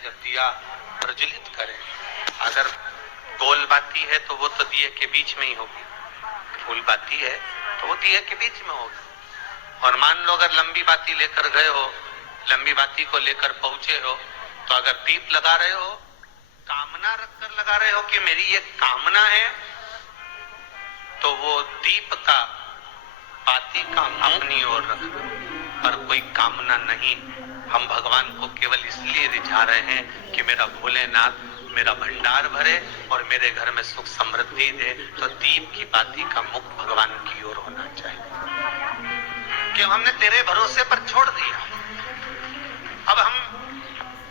जब दिया प्रज्वलित करें। अगर गोल बाती है तो वो तो दिए के बीच में ही होगी, फूल बाती है तो वो दिए के बीच में होगी। और मान लो अगर लंबी बाती लेकर गए हो, लंबी बाती को लेकर पहुंचे हो, तो अगर दीप लगा रहे हो, कामना रखकर लगा रहे हो कि मेरी ये कामना है, तो वो दीप का बाती का अपनी ओर रख, पर कोई कामना नहीं। हम भगवान को केवल इसलिए रिझा रहे हैं कि मेरा भोलेनाथ मेरा भंडार भरे और मेरे घर में सुख समृद्धि दे। तो दीप की बाती का मुख भगवान की ओर होना चाहिए, कि हमने तेरे भरोसे पर छोड़ दिया। अब हम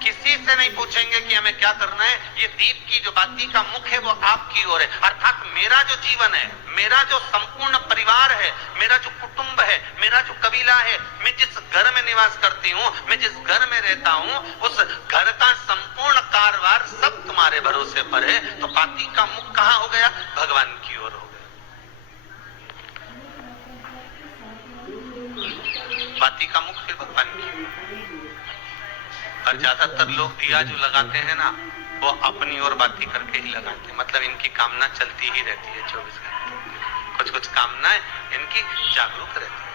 किसी से नहीं पूछेंगे कि हमें क्या करना है, ये दीप की जो बाती का मुख है वो आपकी ओर है। अर्थात मेरा जो जीवन है, मेरा जो संपूर्ण परिवार है, मेरा जो कुटुंब है, मेरा जो कबीला है, मैं जिस घर में निवास करती हूँ, मैं जिस घर में रहता हूँ, उस घर का संपूर्ण कारभार सब तुम्हारे भरोसे पर है। तो बाती का मुख कहाँ हो गया? भगवान की ओर हो गया। बाती का मुख फिर भगवान की। और ज्यादातर लोग दिया जो लगाते हैं ना, वो अपनी ओर बाती करके ही लगाते हैं। मतलब इनकी कामना चलती ही रहती है 24 घंटे। कुछ कुछ कामनाएं इनकी जागरूक रहती है,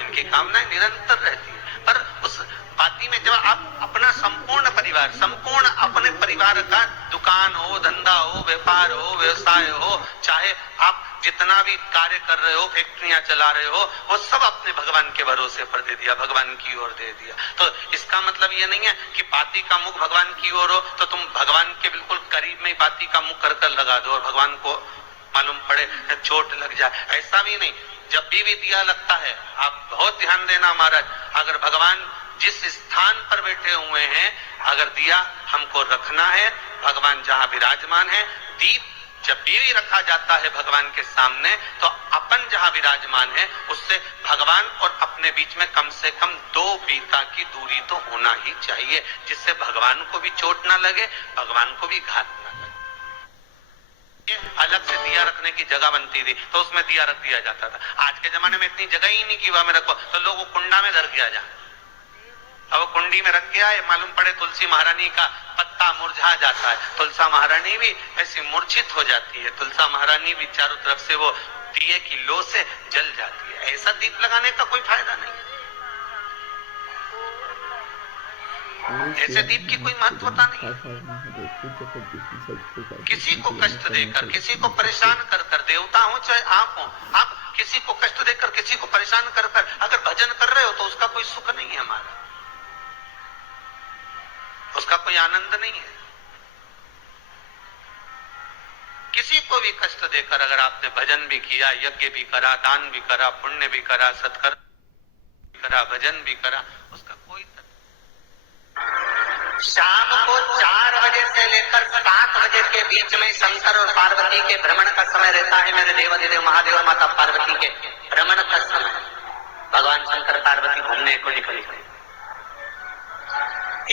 इनकी कामनाएं निरंतर रहती है। पर उस बाती में जब आप अपना संपूर्ण परिवार, संपूर्ण अपने परिवार का दुकान हो, धंधा हो, व्यापार हो, व्यवसाय हो, चाहे आप जितना भी कार्य कर रहे हो, फैक्ट्रियां चला रहे हो, वो सब अपने भगवान के भरोसे पर दे दिया, भगवान की ओर दे दिया। तो इसका मतलब ये नहीं है कि बाती का मुख भगवान की ओर हो तो तुम भगवान के बिल्कुल करीब में बाती का मुख कर लगा दो और भगवान को मालूम पड़े चोट लग जाए, ऐसा भी नहीं। जब भी दिया लगता है, आप बहुत ध्यान देना महाराज, अगर भगवान जिस स्थान पर बैठे हुए हैं, अगर दिया हमको रखना है, भगवान जहां विराजमान है, दीप जब भी रखा जाता है भगवान के सामने, तो अपन जहां विराजमान है उससे भगवान और अपने बीच में कम से कम 2 बीता की दूरी तो होना ही चाहिए, जिससे भगवान को भी चोट ना लगे, भगवान को भी घात ना लगे। अलग से दिया रखने की जगह बनती थी तो उसमें दिया रख दिया जाता था। आज के जमाने में इतनी जगह ही नहीं कि वहां में रखो, तो लोग वो कुंडा में धर के आ जाए। अब कुंडी में रख के आए, मालूम पड़े तुलसी महारानी का पत्ता मुरझा जाता है, तुलसा महारानी भी ऐसी मूर्छित हो जाती है, तुलसा महारानी भी चारों तरफ से वो दिए की लो से जल जाती है। ऐसा दीप लगाने का कोई फायदा नहीं, ऐसे दीप की कोई महत्वता नहीं। किसी को कष्ट देकर, किसी को परेशान कर कर, देवता हो चाहे आप हो, आप किसी को कष्ट देकर, किसी को परेशान कर कर अगर भजन कर रहे हो तो उसका कोई सुख नहीं है हमारा, उसका कोई आनंद नहीं है। किसी को भी कष्ट देकर अगर आपने भजन भी किया, यज्ञ भी करा, दान भी करा, पुण्य भी करा, सत्कर्म भी करा, भजन भी करा, उसका कोई शाम को 4 बजे से लेकर 7 बजे के बीच में शंकर और पार्वती के भ्रमण का समय रहता है। मेरे देवाधिदेव महादेव और माता पार्वती के भ्रमण का समय, भगवान शंकर पार्वती घूमने को निकले।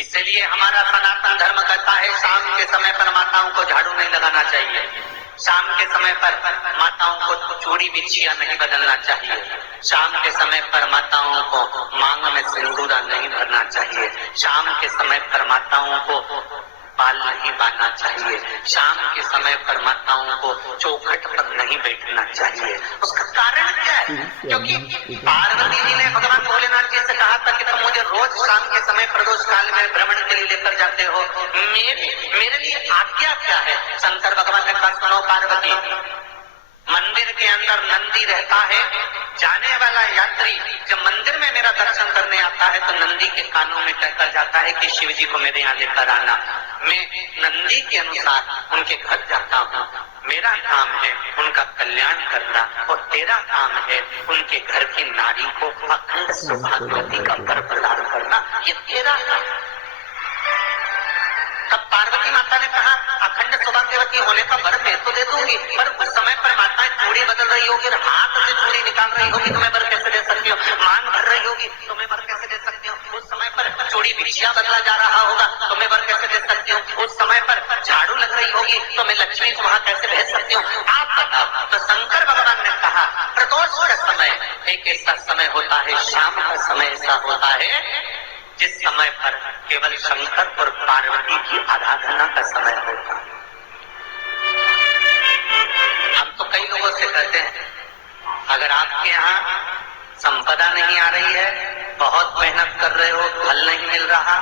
इसलिए हमारा सनातन धर्म कहता है शाम के समय पर माताओं को झाड़ू नहीं लगाना चाहिए, शाम के समय पर माताओं को चूड़ी बिछिया नहीं बदलना चाहिए, शाम के समय पर माताओं को मांग में सिंदूरा नहीं भरना चाहिए, शाम के समय पर माताओं को बाल नहीं बांधना चाहिए, शाम के समय पर माताओं को चौखट पर नहीं बैठना चाहिए। उसका कारण क्या है? क्योंकि पार्वती जी ने भगवान भोलेनाथ जी से कहा था कि तुम मुझे रोज शाम के समय प्रदोष काल में भ्रमण के लिए लेकर जाते हो, मेरे लिए आज्ञा क्या है? शंकर भगवान ने कहा सुनो पार्वती, मंदिर के अंदर नंदी रहता है, जाने वाला यात्री जब मंदिर में मेरा दर्शन करने आता है तो नंदी के कानों में कहकर जाता है कि शिव जी को मेरे यहाँ लेकर आना। मैं नंदी के अनुसार उनके घर जाता हूँ, मेरा काम है उनका कल्याण करना और तेरा काम है उनके घर की नारी को अखंड सौभाग्यवती का वर प्रदान करना, ये तेरा काम। तब पार्वती माता ने कहा अखंड सौभाग्यवती होने का वर मैं तो दे दूंगी, पर उस समय पर माताएं चूड़ी बदल रही होगी, हाथ से चूड़ी निकाल रही होगी तो मैं वर कैसे दे सकती हूँ, मांग भर रही होगी तो मैं वर कैसे दे सकती हूँ, उस समय पर चूड़ी बिछिया बदला जा रहा होगा तो मैं वर कैसे दे सकती हूँ, उस समय पर झाड़ू लग रही होगी तो मैं लक्ष्मी को वहां कैसे भेज सकती हूँ, आप बताओ। तो शंकर भगवान ने कहा प्रदोष का समय एक ऐसा समय होता है, शाम का समय ऐसा होता है जिस समय पर केवल शंकर और पार्वती की आराधना का समय होता है। हम तो कई लोगों से कहते हैं, अगर आपके यहाँ संपदा नहीं आ रही है, बहुत मेहनत कर रहे हो, फल नहीं मिल रहा,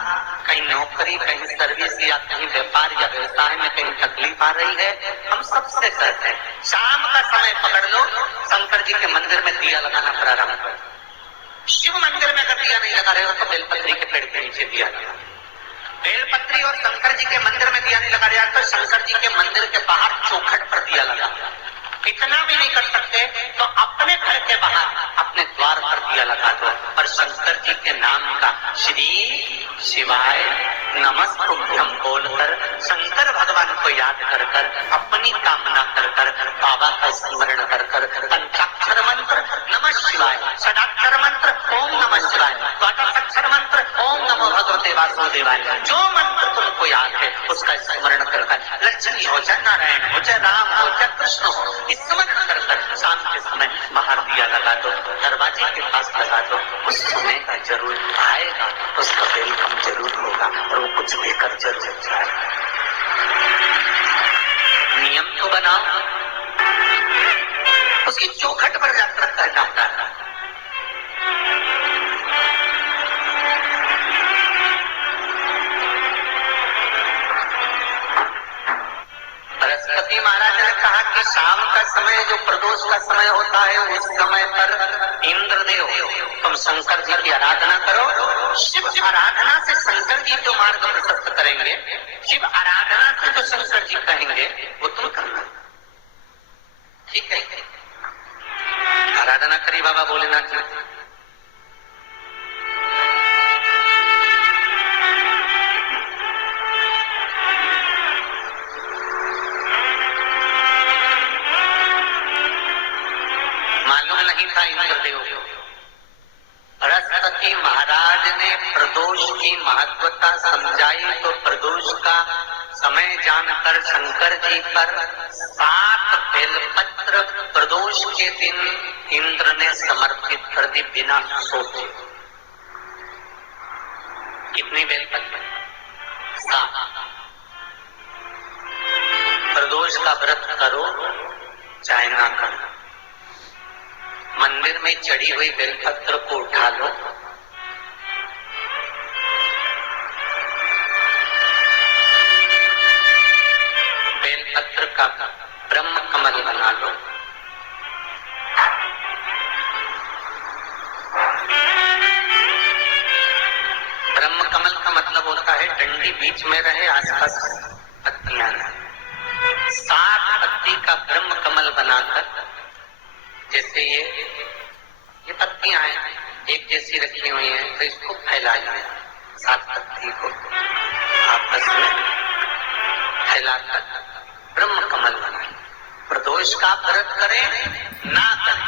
कहीं नौकरी, कहीं सर्विस या कहीं व्यापार या व्यवसाय में कहीं तकलीफ आ रही है, हम सबसे कहते हैं शाम का समय पकड़ लो, शंकर जी के मंदिर में दिया लगाना प्रारंभ करो। शिव मंदिर में अगर दिया नहीं लगा रहे हो तो बेलपत्री के पेड़ के नीचे दिया लगा। बेलपत्री और शंकर जी के मंदिर में दिया नहीं लगा रहा तो शंकर जी के मंदिर के बाहर चौखट पर दिया लगा। इतना भी नहीं कर सकते तो अपने घर के बाहर अपने द्वार पर दिया लगा दो और शंकर जी के नाम का श्री शिवाय नमस्तुभ्यं बोलकर शंकर भगवान को याद कर कर अपनी कामना कर कर बाबा का स्मरण कर कर पंचाक्षर मंत्र नमः शिवाय, षडाक्षर मंत्र ओम नमः शिवाय, द्वादशाक्षर मंत्र ओम नमो भगवते वासुदेवाय, जो मंत्र तुमको याद है उसका स्मरण कर कर लक्ष्मी हो चाहे नारायण हो चाहे राम हो चाहे कृष्ण हो, स्मरण कर कर शाम के समय बाहर दिया लगा दो, दरवाजे के पास लगा दो। उस समय का जरूर आएगा, उसका वेलकम जरूर होगा और वो कुछ देकर जरूर जाएगा। नियम तो बनाओ, उसकी चौखट पर जाकर करना होता है। बृहस्पति महाराज ने कहा कि शाम का समय जो प्रदोष का समय होता है उस समय पर इंद्रदेव तुम शंकर जी की आराधना करो। शिव आराधना से शंकर जी जो मार्ग प्रशस्त करेंगे, शिव आराधना से जो शंकर जी कहेंगे वो तुम करना। ठीक है, आराधना करी बाबा भोलेनाथ जी। मालूम नहीं था इंद्रदेव को। बृहस्पति महाराज ने प्रदोष की महत्वता समझाई तो प्रदोष का समय जानकर शंकर जी पर 7 बेलपत्र प्रदोष के दिन इंद्र ने समर्पित कर दी बिना सोचे। कितनी बेलपत्र? 7। प्रदोष का व्रत करो चाहे ना करो, मंदिर में चढ़ी हुई बेलपत्र को उठा लो, बेलपत्र का ब्रह्म कमल बना लो, ब्रह्म कमल का मतलब होता है डंडी बीच में रहे, आसपास पत्तियां रहे। 7 पत्ती का ब्रह्म कमल बनाकर, जैसे ये पत्तियां हैं एक जैसी रखी हुई हैं, तो इसको फैलाइए। 7 पत्ती को आपस में फैलाकर ब्रह्म कमल बनाए। प्रदोष का व्रत करें ना करें,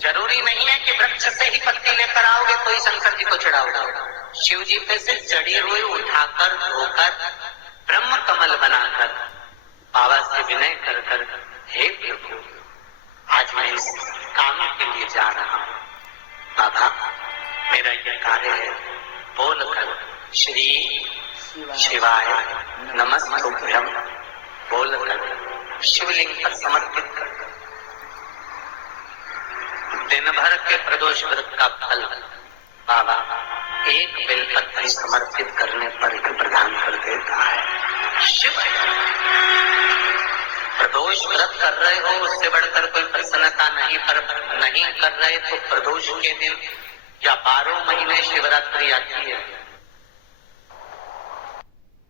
जरूरी नहीं है कि वृक्ष से ही पत्ती लेकर आओगे तो ही शंकर जी को चढ़ाओगे। शिव जी पे से चढ़ी हुई उठाकर धोकर ब्रह्म कमल बनाकर बाबा से विनय कर कर, हे प्रभु आज मैं इस काम के लिए जा रहा हूँ, बाबा मेरा ये कार्य है, बोलकर श्री शिवाय नमस्तुभ्यं बोलकर शिवलिंग पर समर्पित कर दिन भर के प्रदोष व्रत का फल बाबा एक बेलपत्र समर्पित करने पर ही प्रदान कर देता है। शिव प्रदोष व्रत कर रहे हो उससे बढ़कर कोई प्रसन्नता नहीं, पर नहीं कर रहे तो प्रदोष के दिन या 12 महीने शिवरात्रि आती है।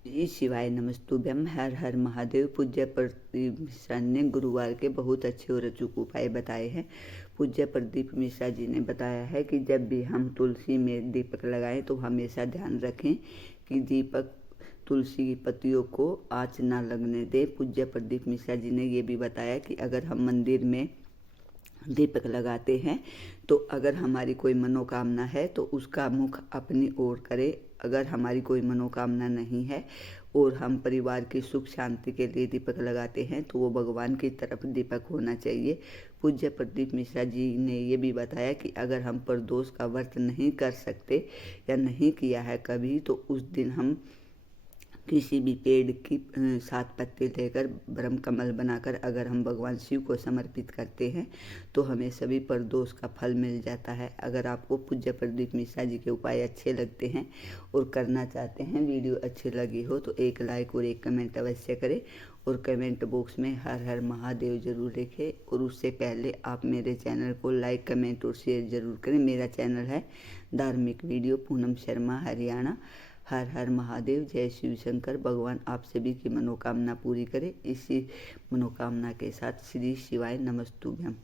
जी शिवाय नमस्तुभ्यम, हर हर महादेव। पूज्य प्रदीप मिश्रा ने गुरुवार के बहुत अच्छे और अचूक उपाय बताए हैं। पूज्य प्रदीप मिश्रा जी ने बताया है कि जब भी हम तुलसी में दीपक लगाएं तो हमेशा ध्यान रखें कि दीपक तुलसी की पत्तियों को आँच ना लगने दे। पूज्य प्रदीप मिश्रा जी ने ये भी बताया कि अगर हम मंदिर में दीपक लगाते हैं तो अगर हमारी कोई मनोकामना है तो उसका मुख अपनी ओर करें, अगर हमारी कोई मनोकामना नहीं है और हम परिवार की सुख शांति के लिए दीपक लगाते हैं तो वो भगवान की तरफ दीपक होना चाहिए। पूज्य प्रदीप मिश्रा जी ने ये भी बताया कि अगर हम प्रदोष का व्रत नहीं कर सकते या नहीं किया है कभी, तो उस दिन हम किसी भी पेड़ की 7 पत्ते लेकर ब्रह्म कमल बनाकर अगर हम भगवान शिव को समर्पित करते हैं तो हमें सभी प्रदोष का फल मिल जाता है। अगर आपको पूज्य प्रदीप मिश्रा जी के उपाय अच्छे लगते हैं और करना चाहते हैं, वीडियो अच्छी लगी हो तो एक लाइक और एक कमेंट अवश्य करें और कमेंट बॉक्स में हर हर महादेव जरूर लिखें। और उससे पहले आप मेरे चैनल को लाइक, कमेंट और शेयर जरूर करें। मेरा चैनल है धार्मिक वीडियो पूनम शर्मा हरियाणा। हर हर महादेव, जय शिव शंकर। भगवान आप सभी की मनोकामना पूरी करे। इसी मनोकामना के साथ श्री शिवाय नमस्तुभ्यम।